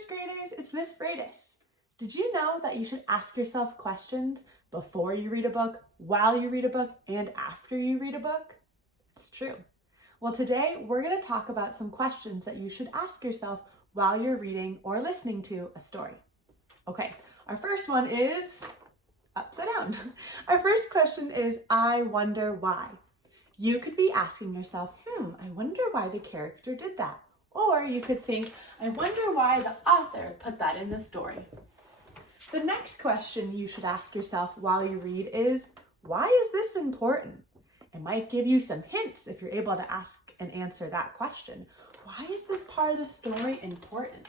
first graders, it's Miss Freitas. Did you know that you should ask yourself questions before you read a book, while you read a book, and after you read a book? It's true. Well, today we're going to talk about some questions that you should ask yourself while you're reading or listening to a story. Okay, our first one is upside down. Our first question is, I wonder why. You could be asking yourself, I wonder why the character did that. Or you could think, I wonder why the author put that in the story. The next question you should ask yourself while you read is, why is this important? It might give you some hints if you're able to ask and answer that question. Why is this part of the story important?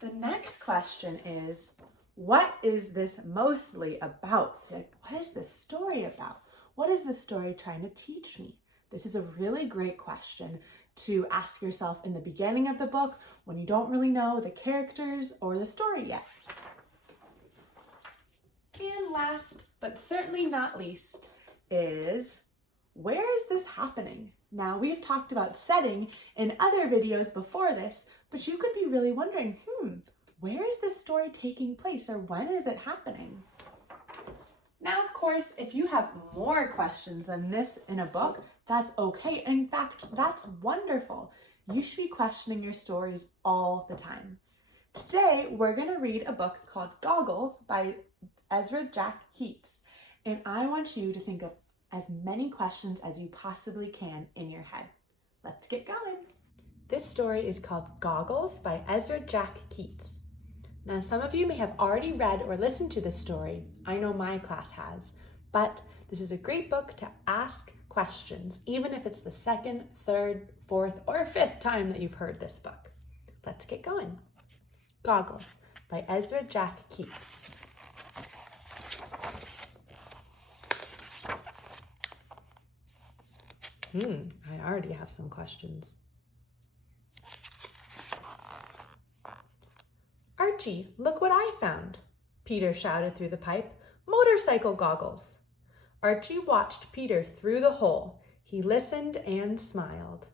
The next question is, what is this mostly about? What is this story about? What is this story trying to teach me? This is a really great question to ask yourself in the beginning of the book when you don't really know the characters or the story yet. And last, but certainly not least, is where is this happening? Now, we've talked about setting in other videos before this, but you could be really wondering, where is this story taking place or when is it happening? Now, of course, if you have more questions than this in a book, that's okay. In fact, that's wonderful. You should be questioning your stories all the time. Today, we're going to read a book called Goggles by Ezra Jack Keats, and I want you to think of as many questions as you possibly can in your head. Let's get going. This story is called Goggles by Ezra Jack Keats. Now, some of you may have already read or listened to this story. I know my class has, but this is a great book to ask questions, even if it's the second, third, fourth, or fifth time that you've heard this book. Let's get going. Goggles by Ezra Jack Keats. I already have some questions. Archie, look what I found, Peter shouted through the pipe. Motorcycle goggles. Archie watched Peter through the hole. He listened and smiled.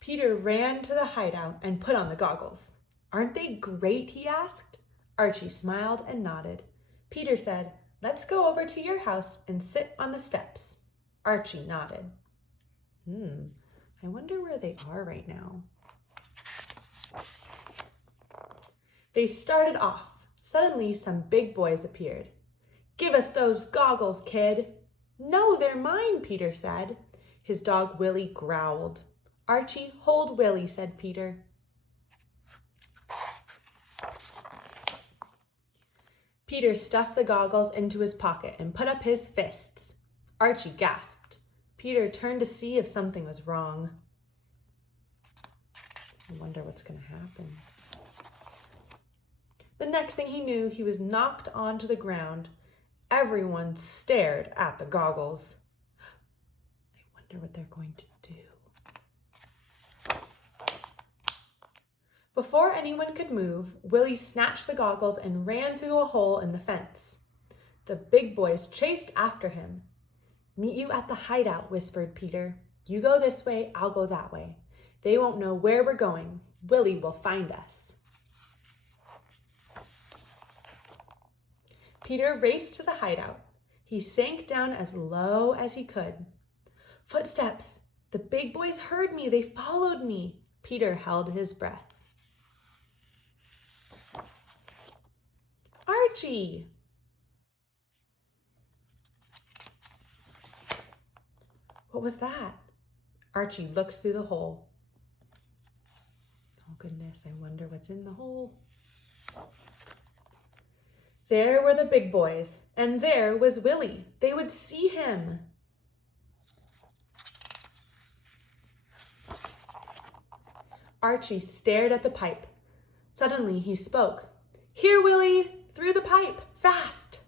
Peter ran to the hideout and put on the goggles. Aren't they great? He asked. Archie smiled and nodded. Peter said, let's go over to your house and sit on the steps. Archie nodded. I wonder where they are right now. They started off. Suddenly, some big boys appeared. Give us those goggles, kid. No, they're mine, Peter said. His dog Willie growled. Archie, hold Willie, said Peter. Peter stuffed the goggles into his pocket and put up his fists. Archie gasped. Peter turned to see if something was wrong. I wonder what's going to happen. The next thing he knew, he was knocked onto the ground. Everyone stared at the goggles. I wonder what they're going to do. Before anyone could move, Willie snatched the goggles and ran through a hole in the fence. The big boys chased after him. Meet you at the hideout, whispered Peter. You go this way, I'll go that way. They won't know where we're going. Willie will find us. Peter raced to the hideout. He sank down as low as he could. Footsteps! The big boys heard me. They followed me. Peter held his breath. Archie! What was that? Archie looked through the hole. Oh goodness, I wonder what's in the hole. There were the big boys, and there was Willie. They would see him. Archie stared at the pipe. Suddenly he spoke. Here, Willie, through the pipe, fast.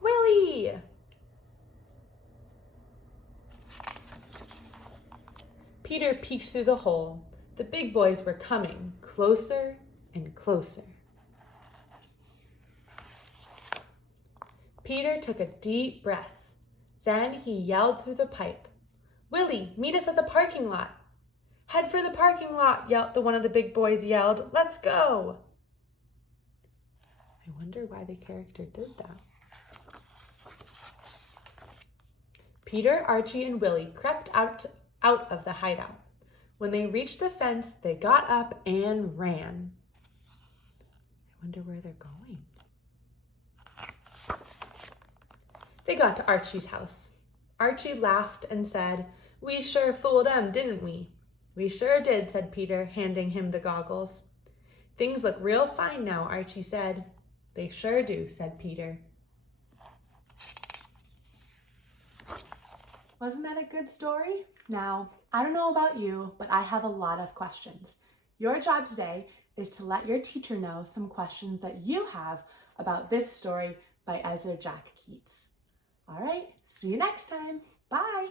Willie! Peter peeked through the hole. The big boys were coming closer and closer. Peter took a deep breath. Then he yelled through the pipe, "Willie, meet us at the parking lot." "Head for the parking lot," one of the big boys yelled. "Let's go." I wonder why the character did that. Peter, Archie, and Willie crept out of the hideout. When they reached the fence, they got up and ran. I wonder where they're going. They got to Archie's house. Archie laughed and said, "We sure fooled 'em, didn't we?" "We sure did," said Peter, handing him the goggles. "Things look real fine now," Archie said. "They sure do," said Peter. Wasn't that a good story? Now, I don't know about you, but I have a lot of questions. Your job today is to let your teacher know some questions that you have about this story by Ezra Jack Keats. All right, see you next time. Bye.